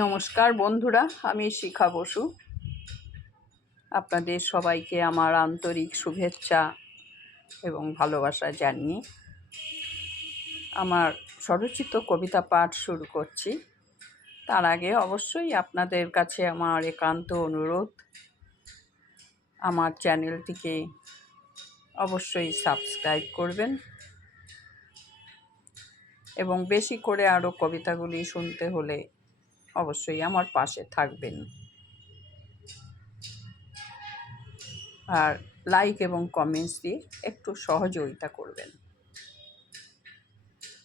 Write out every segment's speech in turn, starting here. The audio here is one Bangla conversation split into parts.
নমস্কার বন্ধুরা, আমি শিখা বসু। আপনাদের সবাইকে আমার আন্তরিক শুভেচ্ছা এবং ভালোবাসা জানিয়ে আমার স্বরচিত কবিতা পাঠ শুরু করছি। তার আগে অবশ্যই আপনাদের কাছে আমার একান্ত অনুরোধ, আমার চ্যানেলটিকে অবশ্যই সাবস্ক্রাইব করবেন এবং বেশি করে আরও কবিতাগুলি শুনতে হলে অবশ্যই আমার পাশে থাকবেন। আর লাইক এবং কমেন্টস দিয়ে একটু সহযোগিতা করবেন।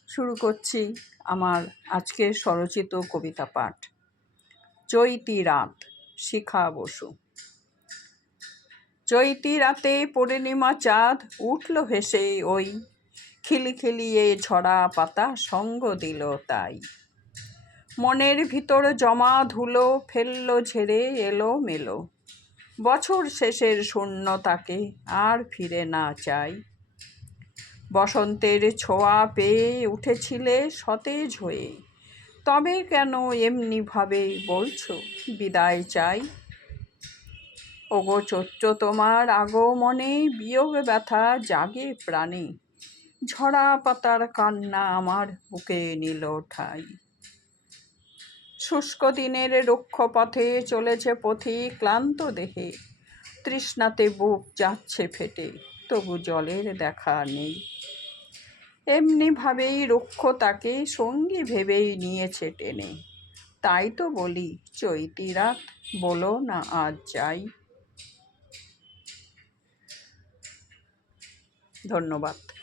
শুরু করছি আমার আজকের স্বরচিত কবিতা পাঠ। চৈতি রাত, শিখা বসু। চৈতি রাতে পূর্ণিমা চাঁদ উঠল হেসে ওই। খিলিখিলিয়ে ঝরা পাতা সঙ্গ দিল তাই। মনের ভিতর জমা ধুলো ফেলল ঝেড়ে এলো মেলো। বছর শেষের শূন্যতাকে আর ফিরে না চাই। বসন্তের ছোঁয়া পেয়ে উঠেছিলে সতেজ হয়ে। তবে কেন এমনিভাবে বলছো, বিদায় চাই? ওগো চৈত্র তোমার আগমনে বিয়োগ ব্যথা জাগে প্রাণে। ঝরা পাতার কান্না আমার বুকে নিল ঠাই। শুষ্ক দিনের রুক্ষ পথে চলেছে পথি ক্লান্ত দেহে। তৃষ্ণাতে বুক যাচ্ছে ফেটে, তবু জলের দেখা নেই। এমনিভাবেই রুক্ষ তাকে সঙ্গী ভেবেই নিয়েছে টেনে। তাই তো বলি, চৈতি রাত, বলো না আজ যাই। ধন্যবাদ।